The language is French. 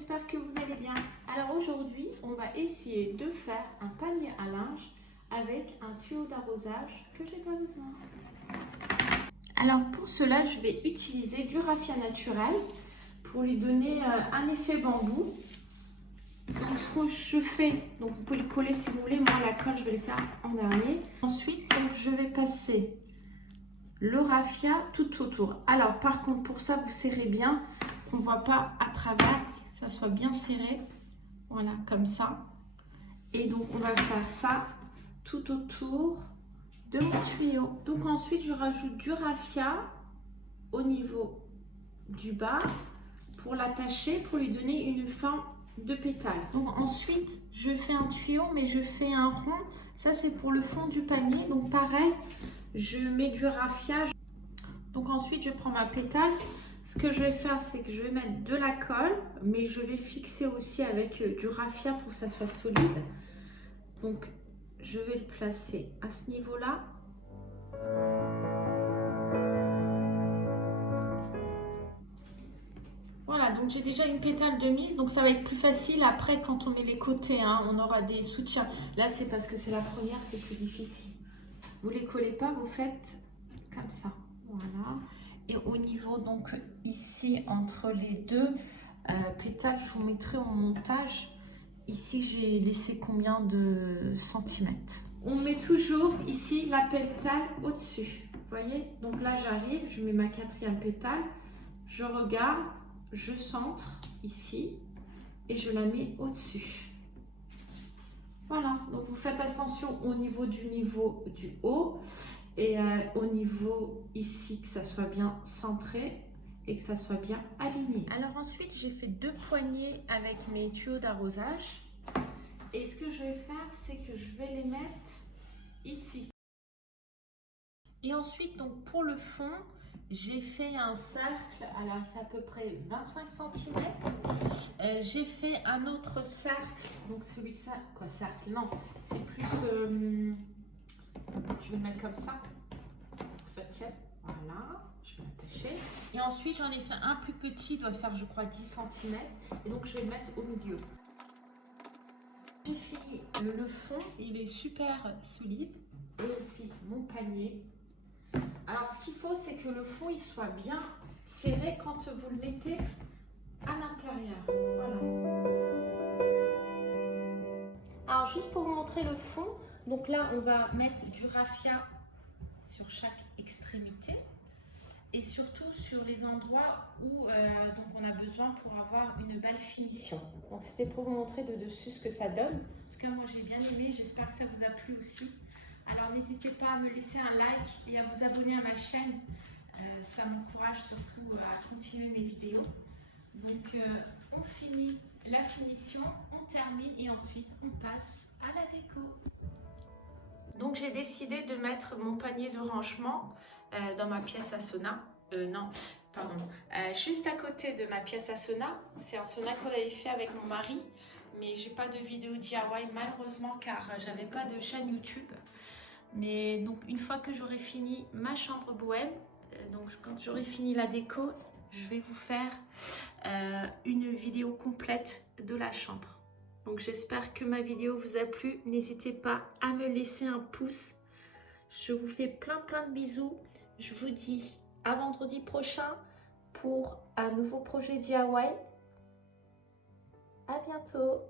j'espère que vous allez bien. Alors aujourd'hui, on va essayer de faire un panier à linge avec un tuyau d'arrosage que j'ai pas besoin. Alors pour cela, je vais utiliser du raffia naturel pour lui donner un effet bambou. Donc ce que je fais, donc vous pouvez le coller si vous voulez, moi la colle je vais le faire en dernier. Ensuite, donc, je vais passer le raffia tout autour. Alors par contre pour ça vous serrez bien, qu'on ne voit pas à travers, que ça soit bien serré, voilà comme ça. Et donc on va faire ça tout autour de mon tuyau. Donc ensuite je rajoute du raffia au niveau du bas pour l'attacher, pour lui donner une forme de pétale. Donc ensuite je fais un tuyau mais je fais un rond, ça c'est pour le fond du panier. Donc pareil, je mets du raffia. Donc ensuite je prends ma pétale. Ce que je vais faire, c'est que je vais mettre de la colle, mais je vais fixer aussi avec du raffia pour que ça soit solide. Donc je vais le placer à ce niveau-là. Voilà, donc j'ai déjà une pétale de mise, donc ça va être plus facile après quand on met les côtés, hein, on aura des soutiens. Là c'est parce que c'est la première, c'est plus difficile. Vous les collez pas, vous faites comme ça, voilà. Et au niveau donc ici entre les deux pétales, je vous mettrai en montage. Ici j'ai laissé combien de centimètres. On met toujours ici la pétale au-dessus, vous voyez. Donc là j'arrive, je mets ma quatrième pétale, je regarde, je centre ici et je la mets au-dessus. Voilà, donc vous faites attention au niveau du haut et au niveau ici que ça soit bien centré et que ça soit bien aligné. Alors ensuite j'ai fait 2 poignées avec mes tuyaux d'arrosage et ce que je vais faire c'est que je vais les mettre ici. Et ensuite donc pour le fond, j'ai fait un cercle, alors il fait à peu près 25 cm. J'ai fait un autre cercle, donc celui-ci, quoi cercle, non, c'est plus, je vais le mettre comme ça, pour que ça tienne, voilà, je vais l'attacher. Et ensuite j'en ai fait un plus petit, il doit faire je crois 10 cm, et donc je vais le mettre au milieu. J'ai fini le fond, il est super solide, et aussi mon panier. Alors ce qu'il faut c'est que le fond il soit bien serré quand vous le mettez à l'intérieur. Voilà. Alors juste pour vous montrer le fond, donc là on va mettre du raffia sur chaque extrémité et surtout sur les endroits où donc on a besoin pour avoir une belle finition. Donc c'était pour vous montrer de dessus ce que ça donne. En tout cas moi j'ai bien aimé, j'espère que ça vous a plu aussi. Alors n'hésitez pas à me laisser un like et à vous abonner à ma chaîne, ça m'encourage surtout à continuer mes vidéos. Donc on finit la finition, on termine et ensuite on passe à la déco. Donc j'ai décidé de mettre mon panier de rangement dans ma pièce à sauna. Juste à côté de ma pièce à sauna. C'est un sauna qu'on avait fait avec mon mari, mais j'ai pas de vidéo DIY malheureusement car j'avais pas de chaîne YouTube. Mais donc une fois que j'aurai fini ma chambre bohème, donc quand j'aurai fini la déco, je vais vous faire une vidéo complète de la chambre. Donc j'espère que ma vidéo vous a plu. N'hésitez pas à me laisser un pouce. Je vous fais plein de bisous. Je vous dis à vendredi prochain pour un nouveau projet DIY. À bientôt.